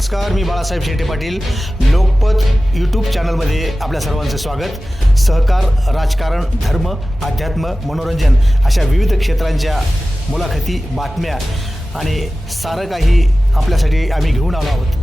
नमस्कार, मी बाळासाहेब शेटे पाटील. लोकपथ यूट्यूब चॅनलमध्ये आपल्या सर्वांचं स्वागत. सहकार, राजकारण, धर्म, अध्यात्म, मनोरंजन अशा विविध क्षेत्रांच्या मुलाखती, बातम्या आणि सारं काही आपल्यासाठी आम्ही घेऊन आलो आहोत.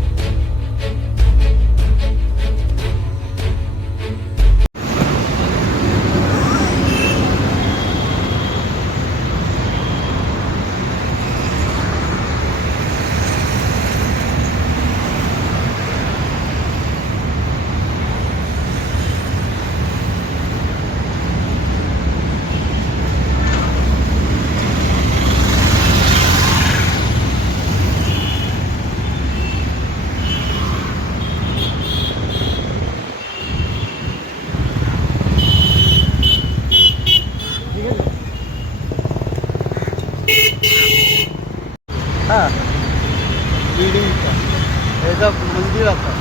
हां बिल्डिंगचा ह्याचा मंदिर आता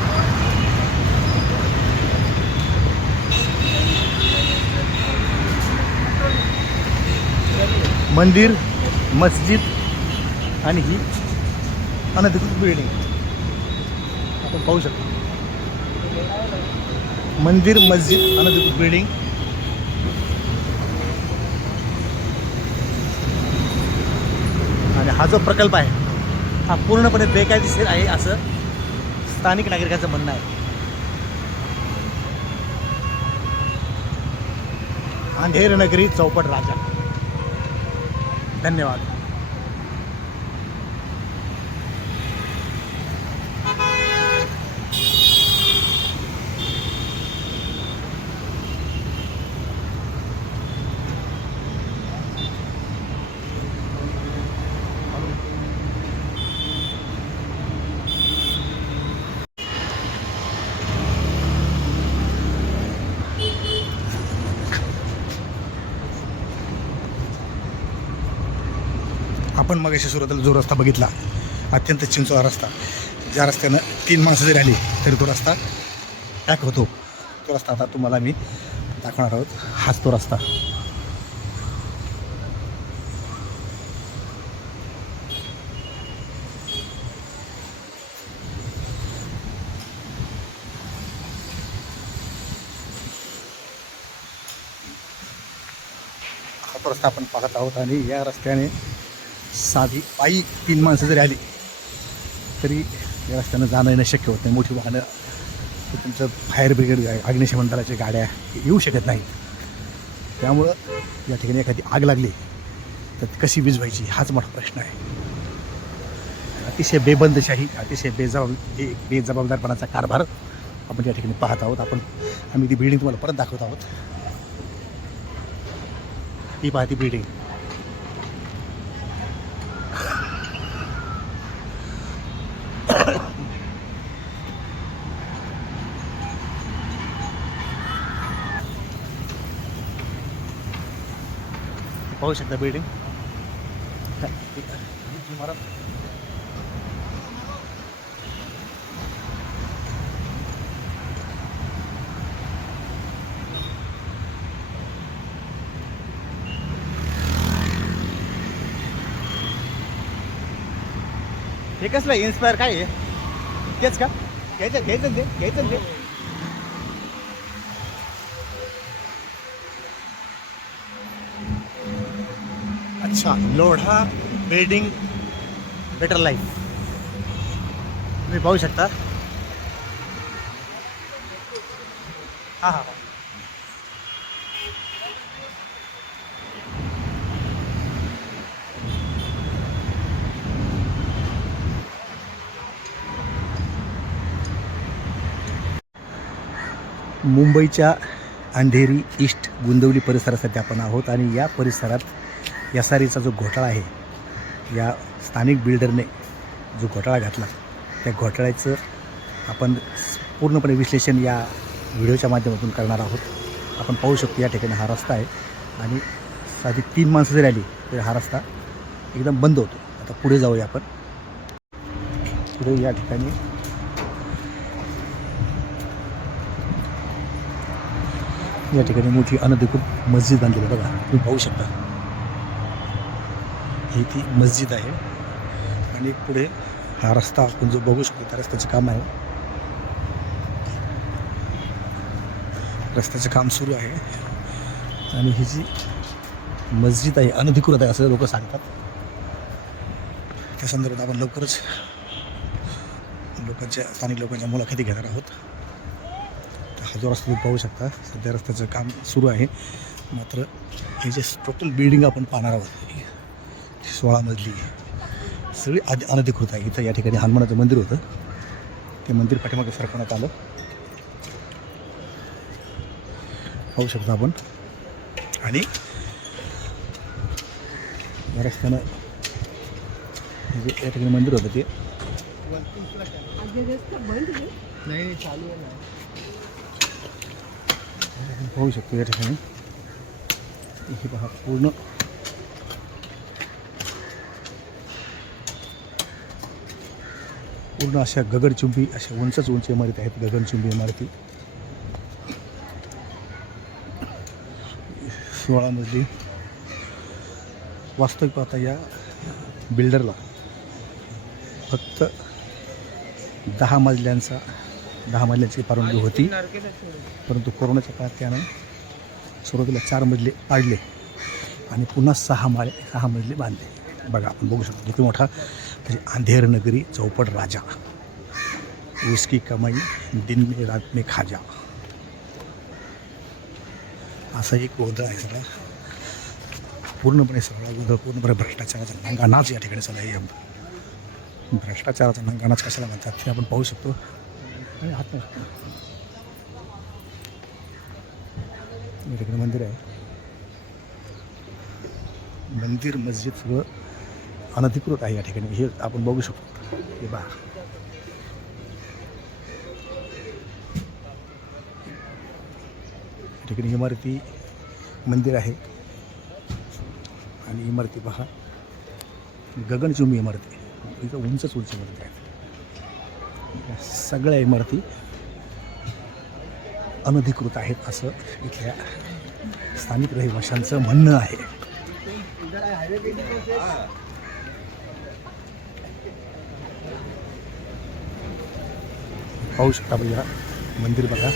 मंदिर, मस्जिद आणि ही अनधिकृत बिल्डिंग आपण पाहू शकतो. मंदिर, मस्जिद, अनधिकृत बिल्डिंग. आणि हा जो प्रकल्प आहे हा पूर्णपणे बेकायदेशीर आहे असं स्थानिक नागरिकांचं म्हणणं आहे. अंधेर नगरी, चौपट राजा. धन्यवाद. आपण मग अशी सुरुवातीला जो रस्ता बघितला, अत्यंत चिंचोळा रस्ता, ज्या रस्त्यानं 3 माणसं जरी आली तरी तो रस्ता पॅक होतो. तो रस्ता आता तुम्हाला मी दाखवणार आहोत. हाच तो रस्ता. हा तो रस्ता आपण पाहत आहोत. आणि या रस्त्याने साधी पायी 3 माणसं जरी आली तरी या रस्त्यानं जाणं येणं शक्य होत नाही. मोठी वाहनं, तुमचं फायर ब्रिगेड, अग्निशमन दलाच्या गाड्या येऊ शकत नाहीत. त्यामुळं या ठिकाणी एखादी आग लागली तर ती कशी विझवायची हाच मोठा प्रश्न आहे. अतिशय बेबंदशाही, अतिशय बेजबाबदारपणाचा कारभार आपण या ठिकाणी पाहत आहोत. आम्ही ती बिल्डिंग तुम्हाला परत दाखवत आहोत. ही पहा ती बिल्डिंग. पाहू शकता बिल्डिंग. हे कसलं इन्स्पायर काय आहे? तेच का? घ्यायचं ते. अच्छा, लोढा बिल्डिंग बेटर लाईफ. तुम्ही पाहू शकता. हां. मुंबईच्या अंधेरी ईस्ट गुंदवली परिसरात सध्या आपण आहोत. आणि या परिसरात यासारीचा जो घोटाळा आहे, या स्थानिक बिल्डरने जो घोटाळा घातला, त्या घोटाळ्याचं आपण पूर्णपणे विश्लेषण या व्हिडिओच्या माध्यमातून करणार आहोत. आपण पाहू शकतो या ठिकाणी हा रस्ता आहे आणि साधी 3 माणसं जरी आली तरी हा रस्ता एकदम बंद होतो. आता पुढे जाऊया आपण. पुढे या ठिकाणी या ठिकाणी मोठी अनधिकृत मस्जिद बांधलेली बघा, तुम्ही पाहू शकता. ही ती मस्जिद आहे आणि पुढे हा रस्ता आपण जो बघू शकतो त्या रस्त्याचं काम आहे. रस्त्याचं काम सुरू आहे आणि ही जी मस्जिद आहे अनधिकृत आहे असं लोक सांगतात. त्या संदर्भात आपण लवकरच स्थानिक लोकांच्या मुलाखती घेणार आहोत. तर हा जो रस्ता तुम्ही पाहू शकता सध्या रस्त्याचं काम सुरू आहे. मात्र हे जे टोटल बिल्डिंग आपण पाहणार आहोत 16 मजली सगळी अनधिकृत आहे. इथं या ठिकाणी हनुमानाचं मंदिर होतं, ते मंदिर पाठीमागे सरकवण्यात आलं पाहू शकता आपण. आणि या रस्त्यानं हे जे या ठिकाणी मंदिर होतं ते नाही चालू आहे ना. पाहू शकतो. या ठिकाणी हे पहा पूर्ण अशा गगनचुंबी अशा उंच इमारती आहेत. गगनचुंबी इमारती 16 मजली. वास्तविक पाहता या बिल्डरला फक्त 10 मजल्यांची परवानगी होती, परंतु कोरोनाच्या काळात त्यानं सुरुवातीला 4 मजले पाडले आणि पुन्हा 6 मजले बांधले. बघा आपण बघू शकतो किती मोठा म्हणजे अंधेर नगरी चौपट राजा, उसकी कमाई दिन में रात में खाजा, असा एक गोंधळ आहे सगळा. पूर्णपणे सगळा गोंधळ, पूर्णपणे भ्रष्टाचाराचा नंगानाच या ठिकाणी चालू आहे. भ्रष्टाचाराचा नंगानाच कशाला म्हणतात ते आपण पाहू शकतो. आणि या ठिकाणी मंदिर आहे. मंदिर मस्जिद सगळं अनधिकृत आहे या ठिकाणी. हे आपण बघू शकतो. हे पहा या ठिकाणी इमारती मंदिर आहे आणि इमारती पहा गगनचुंबी इमारती, इथं उंच इमारती आहेत. या सगळ्या इमारती अनधिकृत आहेत असं इथल्या स्थानिक रहिवाशांचं म्हणणं आहे. पाहू शकता भैया मंदिर बघा.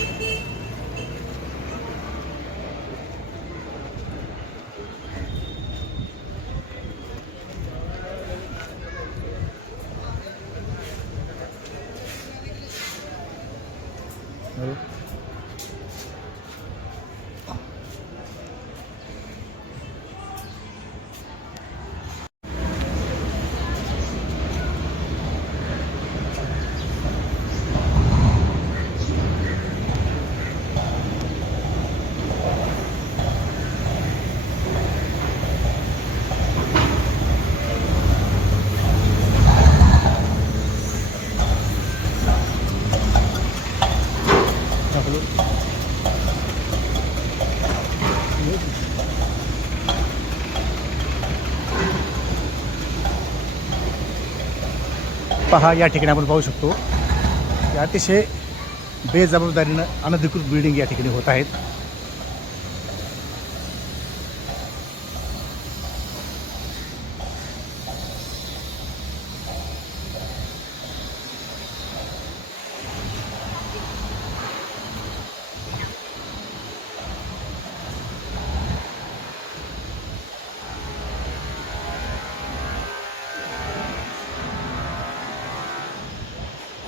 पहा या ठिकाणी आपण पाहू शकतो की अतिशय बेजबाबदारीनं अनधिकृत बिल्डिंग या ठिकाणी होत आहेत.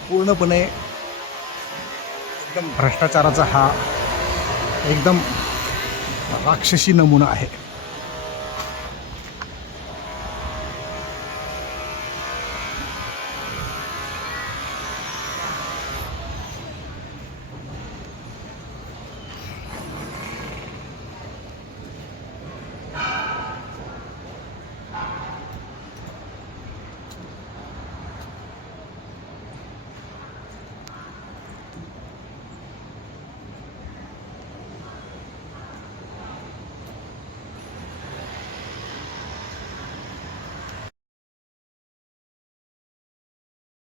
पूर्णपणे एकदम भ्रष्टाचाराचा हा एकदम राक्षसी नमुना आहे.